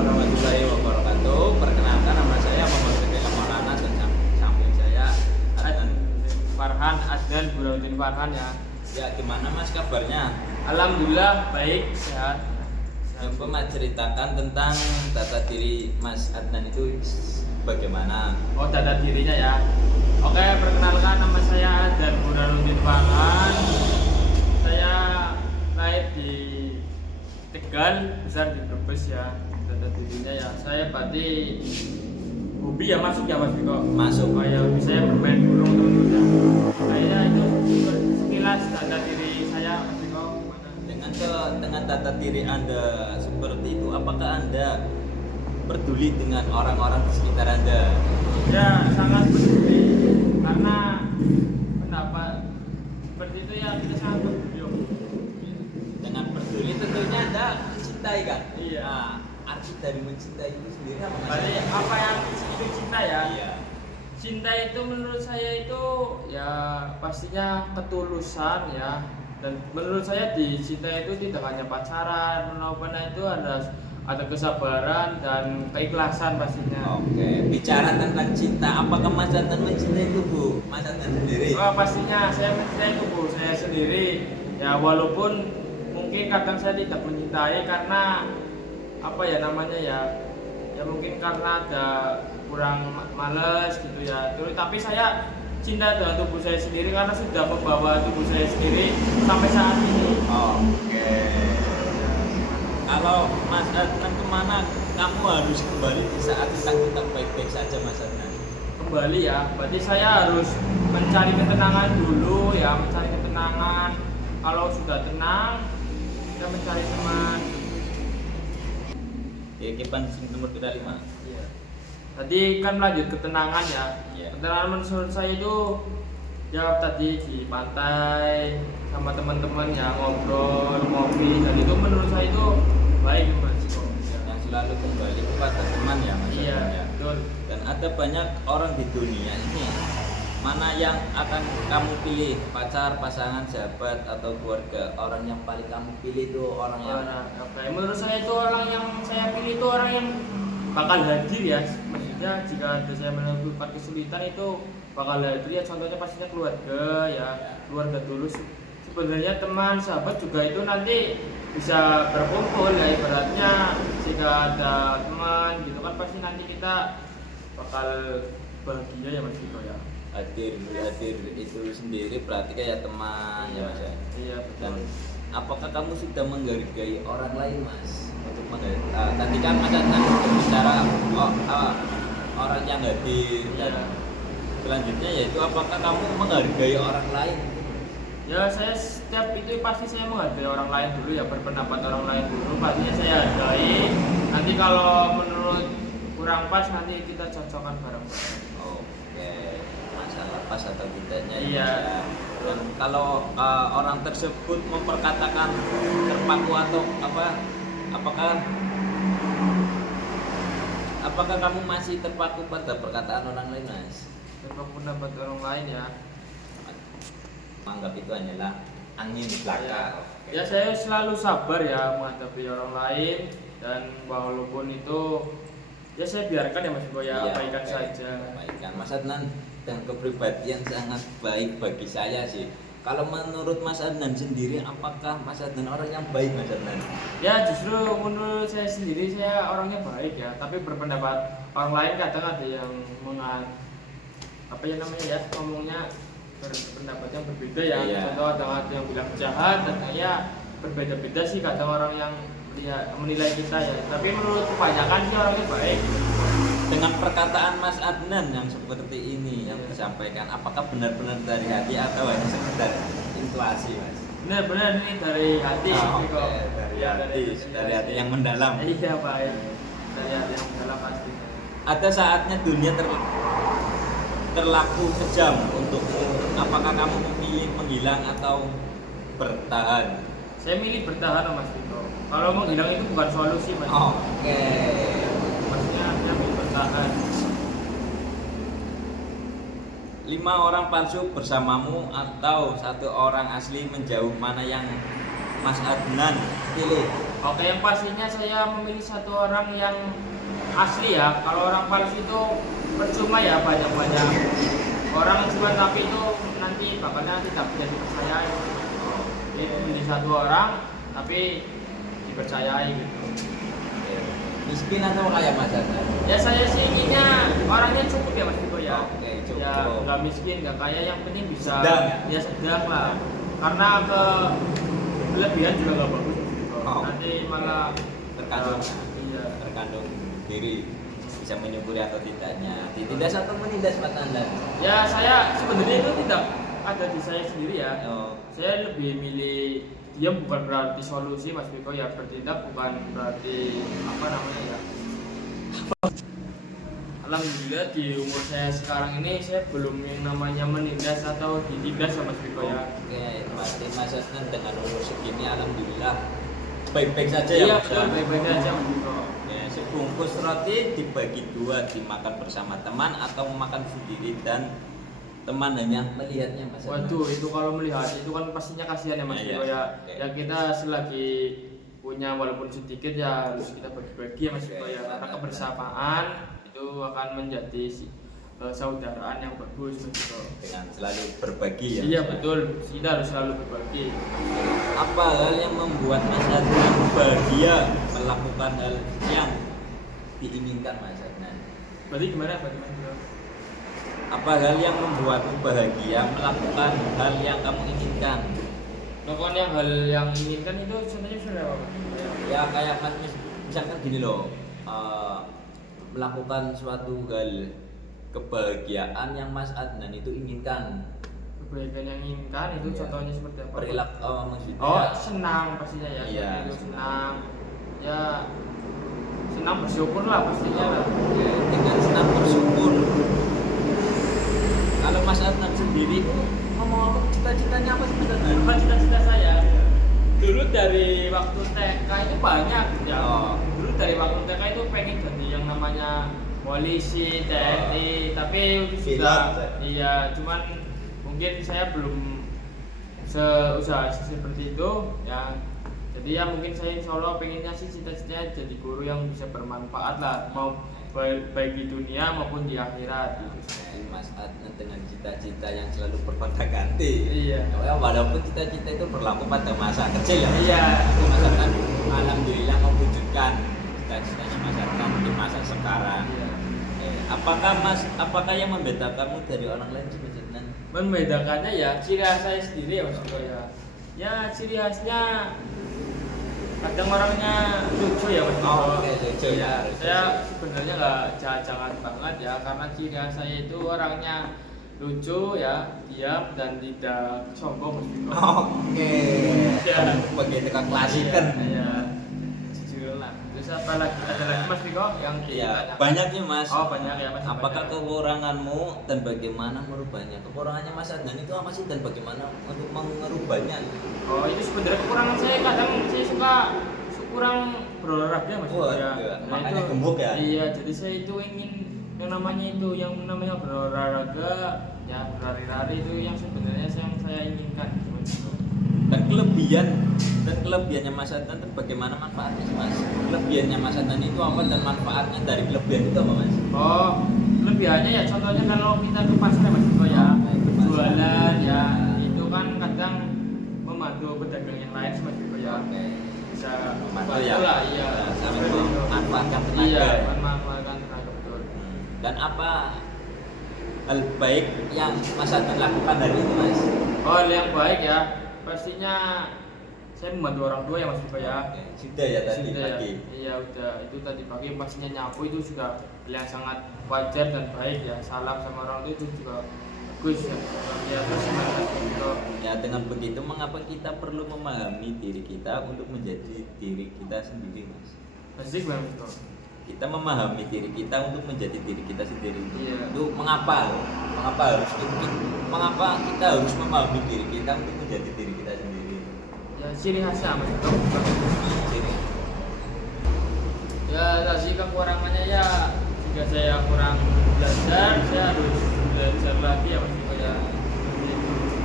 warahmatullahi wabarakatuh. Perkenalkan, nama saya Muhammad Fikri Maulana dan samping saya Adnan. Farhan Adnan Burhanuddin Farhan ya. Ya, gimana Mas kabarnya? Alhamdulillah baik, sehat. Coba Mas ceritakan tentang data diri Mas Adnan itu bagaimana? Oh, data dirinya ya. Oke, perkenalkan, nama saya Adnan Burhanuddin Farhan. Saya lahir di Tegal, besar di Brebes ya. Data dirinya ya. Saya berarti hobi ya masuk ya Mas Biko. Masuk. Oh ya, hobi saya bermain burung teman-teman ya. Saya itu sekilas data diri saya Mas Biko. Gimana? Dengan data diri Anda seperti itu, apakah Anda peduli dengan orang-orang di sekitar Anda? Ya, sangat peduli karena pendapat seperti itu ya, kita sangat peduli. Dengan peduli tentunya Anda mencintai kan? Iya. Nah, arti dari mencintai itu sendiri apa Mas? Berarti apa yang itu cinta ya? Iya. Cinta itu menurut saya itu ya pastinya ketulusan ya. Dan menurut saya di cinta itu tidak hanya pacaran, melakukan itu ada kesabaran dan keikhlasan pastinya. Oke, bicara tentang cinta, apakah Mas Adnan mencintai itu Bu? Mas Adnan sendiri? Oh, pastinya saya mencintai tubuh saya sendiri. Ya walaupun mungkin kadang saya tidak mencintai karena apa ya namanya ya mungkin karena ada kurang males gitu ya. Tapi saya cinta dengan tubuh saya sendiri karena sudah membawa tubuh saya sendiri sampai saat ini. Oke. Kalau Mas Adnan kemana kamu harus kembali di saat kita baik-baik saja Mas Adnan? Kembali ya, berarti saya harus mencari ketenangan dulu ya, mencari ketenangan. Kalau sudah tenang, kita mencari teman. Ya, kipan nomor 5. Iya. Tadi kan lanjut ketenangan ya. Iya. Ketenangan menurut saya itu ya tadi di pantai sama teman-teman ya ngobrol, ngopi, dan itu menurut saya itu baik Mas. Yang selalu kembali kepada teman ya Mas Iya, Adnan ya. betul. Dan ada banyak orang di dunia ini, mana yang akan kamu pilih, pacar, pasangan, sahabat, atau keluarga? Orang yang paling kamu pilih itu orang yang Oke, menurut saya itu orang yang saya pilih itu orang yang bakal hadir ya. Maksudnya jika ada saya menemukan kesulitan itu bakal hadir ya. Contohnya pastinya keluarga ya, keluarga dulu. Sebenarnya teman, sahabat juga itu nanti bisa berkumpul ya. Ibaratnya jika ada teman gitu kan pasti nanti kita bakal bahagia ya Mas Vito ya. hadir itu sendiri berarti kayak teman ya Mas ya. Iya, Dan betul. apakah kamu sudah menghargai orang lain Mas? Untuk tadi kan Mas Adnan berbicara orang yang hadir dan Iya. selanjutnya yaitu apakah kamu menghargai orang lain? Ya saya setiap itu pasti saya menghargai orang lain dulu ya, berpendapat orang lain dulu pastinya saya hargai. Nanti kalau menurut kurang pas nanti kita cocokkan bareng-bareng. Oke, masalah pas atau tidaknya ya, Iya. Mas ya. Dan kalau orang tersebut memperkatakan terpaku atau apakah kamu masih terpaku pada perkataan orang lain Mas? Berpendapat orang lain ya. Menganggap itu hanyalah angin belaka. Ya saya selalu sabar ya menghadapi orang lain, dan walaupun itu ya saya biarkan ya Mas Boy ya, Iya, abaikan oke. saja. Abaikan. Mas Adnan dan kepribadian sangat baik bagi saya sih. Kalau menurut Mas Adnan sendiri, apakah Mas Adnan orang yang baik Mas Adnan? Ya justru menurut saya sendiri saya orangnya baik ya, tapi berpendapat orang lain kadang ada yang apa ya namanya ya, ngomongnya berpendapat yang berbeda ya. Iya. Contoh ada yang bilang jahat, dan ya berbeda-beda sih kadang orang yang menilai kita ya. Tapi menurut kebanyakan sih orangnya baik. Dengan perkataan Mas Adnan yang seperti ini yang disampaikan, apakah benar-benar dari hati atau hanya sekedar intuasi Mas? Benar-benar ini dari hati Oh, sih kok. oke. Dari Ya, hati yang mendalam. Iya baik. Dari hati yang mendalam pasti. Ada saatnya dunia terlaku kejam untukmu. Apakah kamu memilih menghilang atau bertahan? Saya milih bertahan Mas Tito. Kalau menghilang itu bukan solusi Mas. Oke. Maksudnya saya milih bertahan. 5 orang palsu bersamamu atau 1 orang asli menjauh, mana yang Mas Adnan pilih? Oke, yang pastinya saya memilih satu orang yang asli ya. Kalau orang palsu itu percuma ya, banyak-banyak orang cuma tapi itu nanti bakalnya tidak bisa dipercayai. Jadi milih satu orang tapi dipercayai gitu. Miskin atau kaya Mas Adnan? Ya saya sih inginnya orangnya cukup ya Mas Diko ya. Oke, cukup. Ya nggak miskin, nggak kaya, yang penting bisa Sedang ya? ya sedang lah. Karena kelebihan juga nggak bagus Mas Diko. Oh. Nanti malah Terkandung. iya. Terkandung diri bisa menyukuri atau tidaknya, ditindas atau menindas Mas Adnan? Ya saya sebenarnya itu tidak ada di saya sendiri ya. Oh. Saya lebih milih diam bukan berarti solusi Mas Biko ya, bertindak bukan berarti apa namanya ya. Alhamdulillah di umur saya sekarang ini saya belum yang namanya menindas atau ditindas sama Mas Biko ya. Oke, berarti Mas Adnan dengan umur segini alhamdulillah baik-baik saja ya Iya Mas? betul, baik-baik aja Mas Biko. Ya, sebungkus roti dibagi dua, dimakan bersama teman atau memakan sendiri dan teman hanya melihatnya Mas Adnan. Waduh, itu kalau melihat itu kan pastinya kasihan ya Mas Iya, Biko ya. oke. Ya kita selagi punya walaupun sedikit ya harus kita bagi-bagi ya Mas Biko ya. Karena kebersamaan itu akan menjadi saudaraan yang bagus Mas Biko. Dengan selalu berbagi ya. Iya Mas? betul, kita harus selalu berbagi. Apa hal yang membuat Mas Adnan bahagia melakukan hal yang diinginkan Mas Adnan? Berarti gimana Mas Biko? Apa hal yang membuatmu bahagia melakukan hal yang kamu inginkan? Melakukan yang hal yang inginkan itu contohnya sudah apa? Ya kayak Mas misalkan gini loh, melakukan suatu hal kebahagiaan yang Mas Adnan itu inginkan. Kebaikan yang inginkan itu Iya. contohnya seperti apa? Perilaku maksudnya. Oh senang pastinya ya. Iya, Itu senang. senang. Ya senang bersyukur lah pastinya lah. Oke, dengan senang bersyukur. Kalau Mas Adnan sendiri itu ngomong apa cita-citanya apa sih Mas Adnan? Apa cita-cita saya? Dulu dari waktu TK itu banyak ya. Oh. Dulu dari waktu TK itu pengen jadi yang namanya polisi, TNI, tapi sudah Pilot. iya, cuman mungkin saya belum seusaha seperti itu ya. Jadi ya mungkin saya insya Allah pengennya sih cita-citanya jadi guru yang bisa bermanfaat lah, mau baik di dunia maupun di akhirat gitu. Mas Adnan dengan cita-cita yang selalu bergonta-ganti. Iya. Ya, walaupun cita-cita itu berlaku pada masa kecil ya. Iya. Tapi Mas Adnan alhamdulillah mewujudkan cita-citanya Mas Adnan di masa sekarang. Iya. Apakah yang membedakanmu dari orang lain sih Mas Adnan? Membedakannya ya ciri khas saya sendiri ya Mas Bro ya. Ya ciri khasnya kadang orangnya lucu ya Mas Bro. Oh, oke, lucu ya. Saya sebenarnya nggak jahat-jahat banget ya, karena ciri khas saya itu orangnya lucu ya, diam dan tidak sombong Mas Bro. Oke. Ya. Begitu klasikan. Iya. Jujur lah. Terus apa lagi? Ada lagi Mas Biko yang Iya, ditanyakan? banyak ya Mas. Oh, banyak ya, Mas. Apakah Banyak. kekuranganmu dan bagaimana merubahnya? Kekurangannya Mas Adnan itu apa sih dan bagaimana untuk merubahnya? Oh itu sebenarnya kekurangan saya, kadang saya suka kurang berolahraga Mas. Wah, Ya. iya. Nah, Makanya itu- gemuk ya? Iya, jadi saya itu ingin yang namanya berolahraga, ya berlari-lari itu yang sebenarnya yang saya inginkan. Dan kelebihannya Mas Adnan itu bagaimana manfaatnya sih, Mas? Kelebihannya Mas Adnan itu apa dan manfaatnya dari kelebihan itu apa Mas? Oh, kelebihannya ya contohnya kalau kita ke pasar Mas Biko ya, Oh, ke pasar. jualan ya, itu kan kadang membantu pedagang yang lain Mas Biko ya. Oke. Bisa Membantu membantu ya? lah, iya. Sampai Seperti itu. memanfaatkan tenaga. Iya, memanfaatkan tenaga betul. Dan apa hal baik yang Mas Adnan lakukan hari ini Mas? Oh, yang baik ya, pastinya saya membantu orang tua ya Mas Biko ya. Oke, sudah ya tadi Sudah ya? pagi. Iya udah, itu tadi pagi pastinya nyapu itu sudah hal yang sangat wajar dan baik ya. Salam sama orang tua itu juga bagus ya. Ya terus gimana Mas Biko? Ya dengan begitu mengapa kita perlu memahami diri kita untuk menjadi diri kita sendiri Mas? Asik banget Mas Biko. Kita memahami diri kita untuk menjadi diri kita sendiri. Iya. Itu mengapa kita harus memahami diri kita untuk menjadi diri kita sendiri. Ya ciri khasnya Mas Biko. Jadi, Ya tadi kekurangannya ya jika saya kurang belajar, saya harus belajar lagi ya Mas Biko ya.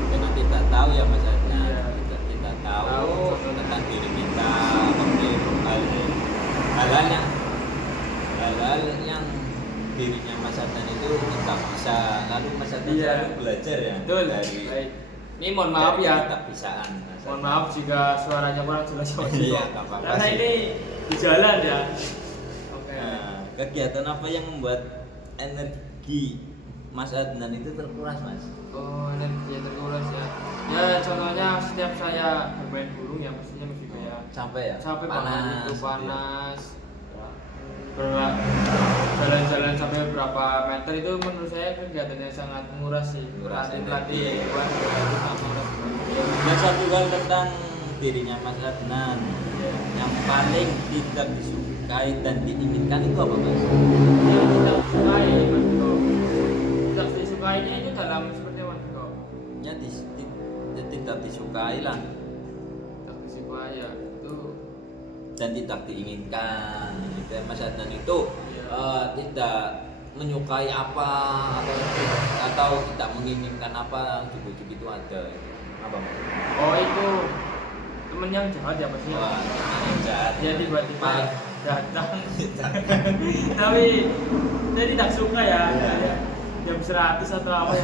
karena kita tahu ya Mas Adnan, Iya. kita tahu Tahu. tentang diri kita, oke, hal-hal yang dirinya Mas Adnan itu nggak bisa, lalu Mas Adnan Iya. selalu belajar ya Betul. dari Baik. Ini mohon maaf ya. tak bisaan. Mohon maaf jika suaranya kurang jelas Mas Iko. Iya, nggak apa-apa Karena sih. ini di jalan ya. Oke. Nah, kegiatan apa yang membuat energi Mas Adnan itu terkuras, Mas? Oh, energi yang terkuras ya. Ya contohnya setiap saya bermain burung ya pastinya Mas Iko ya. Sampai ya? Capek banget itu gitu ya. panas. Jalan-jalan sampai berapa meter itu menurut saya kegiatan yang sangat menguras sih. Menguras Latih energi. hewan itu sangat menguras. Dan satu hal tentang dirinya Mas Adnan yang paling tidak disukai dan diinginkan itu apa, Mas? Yang tidak disukai Mas Iko. Tidak disukainya itu dalam seperti apa Mas Iko? Ya tidak disukai lah Tidak disukai ya itu dan tidak diinginkan. Gitu. Mas Adnan itu tidak menyukai apa atau tidak menginginkan apa, gitu itu ada. Apa, Mas? oh itu temen yang jahat ya pastinya. Wah, yang jahat. Dia tiba-tiba Paling. datang tapi saya tidak suka ya. Iya. Jam 100 atau apa ya.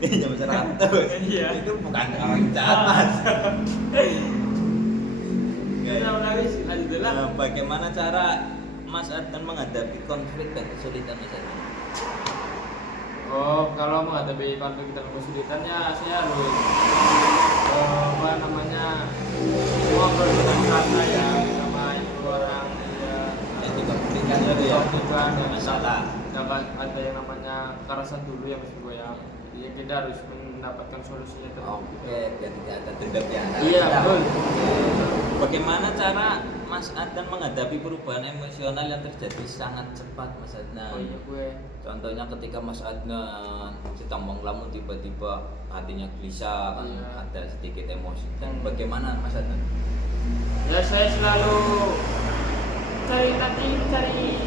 Ini jam 100. Iya. Itu bukan orang jahat, Mas. Kita lagi lanjutlah. Nah, bagaimana cara Mas Adnan menghadapi konflik dan kesulitan Mas Adnan? Oh, kalau menghadapi konflik dan kesulitannya saya harus apa namanya ngobrol dengan santai ya sama itu orang ya. Yang dikonflikkan itu ya, Bukan ya, masalah. dapat ada yang namanya kekerasan dulu ya Mas Iko ya. Jadi kita harus mendapatkan solusinya terlebih Oke, biar tidak ada dendam ya. Iya, betul. Bagaimana cara Mas Adnan menghadapi perubahan emosional yang terjadi sangat cepat, Mas Adnan? Oh iya gue. Contohnya ketika Mas Adnan sedang mengelamun tiba-tiba hatinya gelisah, kan Iya. ada sedikit emosi. Dan bagaimana Mas Adnan? Ya saya selalu cari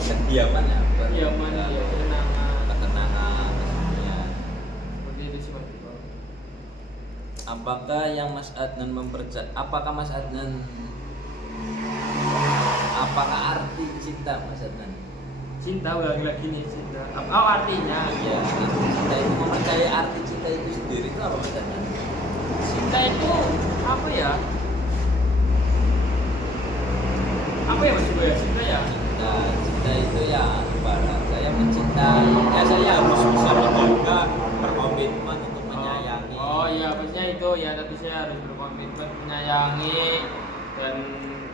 Kediaman ya? kediaman ya, ketenangan. Ketenangan, kesunyian. Seperti itu sih Mas Iko. Apakah yang Mas Adnan apakah Mas Adnan apakah arti cinta Mas Adnan? Cinta ulang lagi nih cinta. Apa artinya? Ya, arti cinta itu mempercayai arti cinta itu sendiri itu apa Mas Adnan? Cinta itu apa ya? Apa ya Mas Iko ya? Cinta ya? Cinta itu ya ibarat saya mencintai, ya saya harus bisa menjaga, berkomitmen untuk menyayangi. Oh iya, pastinya itu ya, tapi saya harus berkomitmen menyayangi dan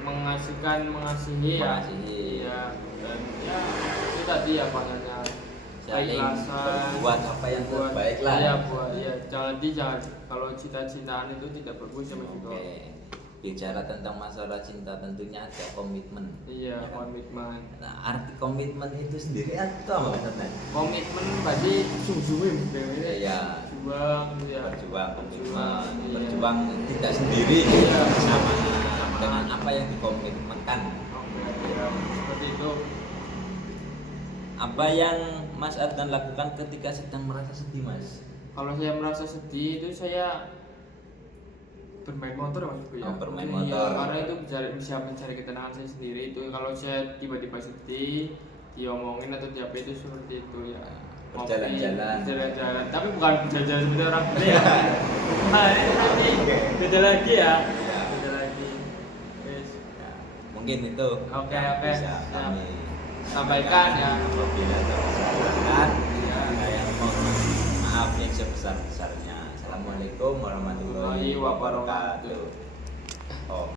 mengasihi ya. Mengasihi. Iya, dan ya itu tadi apa namanya? Saling berbuat apa yang terbaik lah. Iya, buat iya. Jangan kalau cita-citaan itu tidak bagus ya Mas Iko. Oke. Bicara tentang masalah cinta tentunya ada komitmen. Iya, Ya kan? komitmen. Nah, arti komitmen itu sendiri itu apa Mas Adnan? Komitmen berarti sungguh-sungguh ya. Ya, Berjuang gitu ya. berjuang, komitmen, Iya. berjuang tidak sendiri, Iya. bersama Bersama. dengan apa yang dikomitmenkan. Oke, ya, seperti itu. Apa yang Mas Adnan lakukan ketika sedang merasa sedih, Mas? Kalau saya merasa sedih itu saya bermain motor Mas Iko ya. Oh, bermain Iya, motor. karena itu bisa mencari ketenangan saya sendiri. Itu kalau saya tiba-tiba sedih, diomongin atau diapa itu seperti itu ya. Berjalan-jalan. Jalan-jalan, tapi bukan jalan-jalan seperti orang gila ya. Nah, itu nanti beda lagi ya. Iya. Beda lagi. Yes. Ya, mungkin itu Oke, yang oke. bisa Siap. kami Sampaikan ya. apabila ada kesalahan. Iya. Saya mohon maaf yang sebesar-besarnya. Assalamualaikum warahmatullahi wabarakatuh. Oh.